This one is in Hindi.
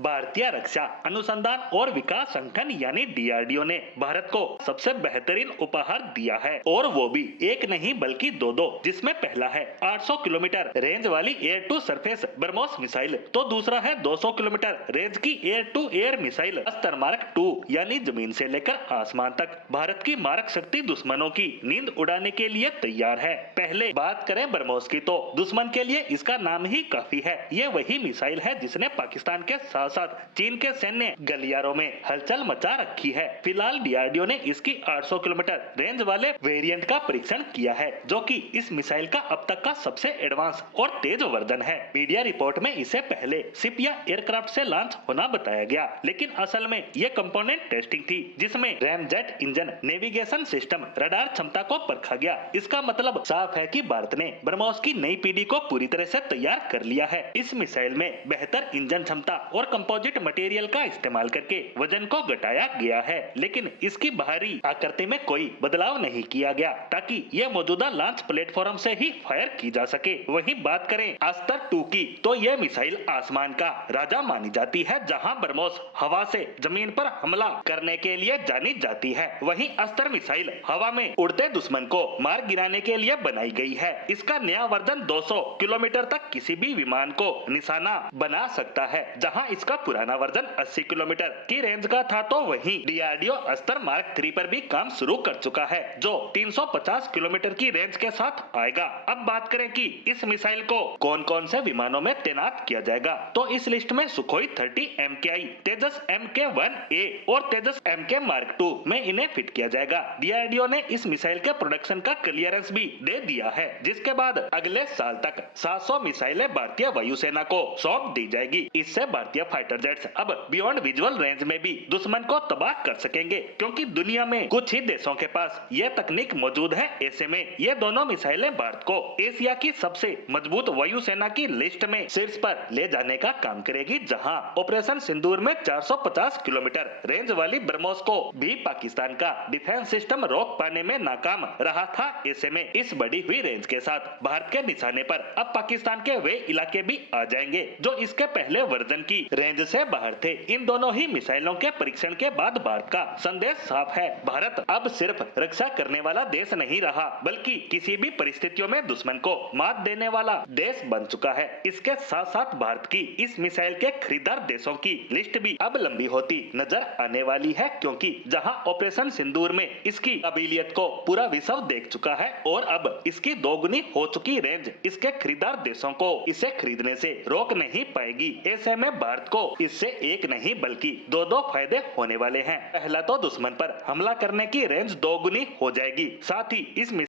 भारतीय रक्षा अनुसंधान और विकास संगठन यानी डीआरडीओ ने भारत को सबसे बेहतरीन उपहार दिया है और वो भी एक नहीं बल्कि दो, जिसमें पहला है 800 किलोमीटर रेंज वाली air to surface BrahMos missile, तो दूसरा है 200 किलोमीटर रेंज की air to air missile Astra mark 2 यानी जमीन से लेकर आसमान तक भारत की मारक शक्ति दुश्मनों की नींद उड़ाने के लिए तैयार है। पहले बात करें ब्रह्मोस की, तो दुश्मन के लिए इसका नाम ही काफी है। ये वही मिसाइल है जिसने पाकिस्तान के साथ साथ चीन के सैन्य गलियारों में हलचल मचा रखी है। फिलहाल डीआरडीओ ने इसकी 800 किलोमीटर रेंज वाले वेरिएंट का परीक्षण किया है, जो कि इस मिसाइल का अब तक का सबसे एडवांस और तेज वर्जन है। मीडिया रिपोर्ट में इसे पहले शिप या एयरक्राफ्ट से लॉन्च होना बताया गया, लेकिन असल में ये कंपोनेंट टेस्टिंग थी, जिसमें ramjet engine, navigation system, radar क्षमता को परखा गया। इसका मतलब साफ है कि भारत ने ब्रह्मोस की नई पीढ़ी को पूरी तरह से तैयार कर लिया है। इस मिसाइल में बेहतर इंजन क्षमता और कंपोजिट मटेरियल का इस्तेमाल करके वजन को घटाया गया है, लेकिन इसकी बाहरी आकृति में कोई बदलाव नहीं किया गया ताकि यह मौजूदा लॉन्च प्लेटफॉर्म से ही फायर की जा सके। वहीं बात करें अस्त्र 2 की, तो यह मिसाइल आसमान का राजा मानी जाती है, जहां ब्रह्मोस हवा से जमीन पर हमला करने के लिए जानी जाती है। वहीं अस्त्र मिसाइल हवा में उड़ते दुश्मन को मार गिराने के लिए बनाई गई है। इसका नया वर्जन 200 किलोमीटर तक किसी भी विमान को निशाना बना सकता है, जहां इसका पुराना वर्जन 80 किलोमीटर की रेंज का था। तो वहीं डीआरडीओ अस्त्र मार्क 3 पर भी काम शुरू कर चुका है, जो 350 किलोमीटर की रेंज के साथ आएगा। अब बात करें कि इस मिसाइल को कौन कौन से विमानों में तैनात किया जाएगा, तो इस लिस्ट में सुखोई 30 MKI, तेजस MK-1A और तेजस MK मार्क 2 में इन्हें फिट किया जाएगा। डीआरडीओ ने इस मिसाइल के प्रोडक्शन का क्लियरेंस भी दे दिया है, जिसके बाद अगले साल तक 700 मिसाइलें भारतीय वायुसेना को सौंप दी जाएगी। इससे भारतीय फाइटर जेट्स अब बियॉन्ड विजुअल रेंज में भी दुश्मन को तबाह कर सकेंगे, क्योंकि दुनिया में कुछ ही देशों के पास यह तकनीक मौजूद है। ऐसे में ये दोनों मिसाइलें भारत को एशिया की सबसे मजबूत वायुसेना की लिस्ट में शीर्ष पर ले जाने का काम करेगी, जहां ऑपरेशन सिंदूर में 450 किलोमीटर रेंज वाली ब्रह्मोस को भी पाकिस्तान का डिफेंस सिस्टम रोक पाने में नाकाम रहा था। ऐसे में इस बढ़ी हुई रेंज के साथ भारत के निशाने पर अब पाकिस्तान के वे इलाके भी आ जाएंगे जो इसके पहले वर्जन की रेंज से बाहर थे। इन दोनों ही मिसाइलों के परीक्षण के बाद भारत का संदेश साफ है, भारत अब सिर्फ रक्षा करने वाला देश नहीं रहा, बल्कि किसी भी परिस्थितियों में दुश्मन को मात देने वाला देश बन चुका है। इसके साथ साथ भारत की इस मिसाइल के खरीदार देशों की लिस्ट भी अब लंबी होती नजर आने वाली है, क्योंकि जहां ऑपरेशन सिंदूर में इसकी काबिलियत को पूरा विश्व देख चुका है और अब इसकी दोगुनी हो चुकी रेंज इसके खरीदार देशों को इसे खरीदने से रोक नहीं पाएगी। ऐसे में भारत को इससे एक नहीं बल्कि दो फायदे होने वाले हैं। पहला तो दुश्मन पर हमला करने की रेंज दोगुनी हो जाएगी, साथ ही इस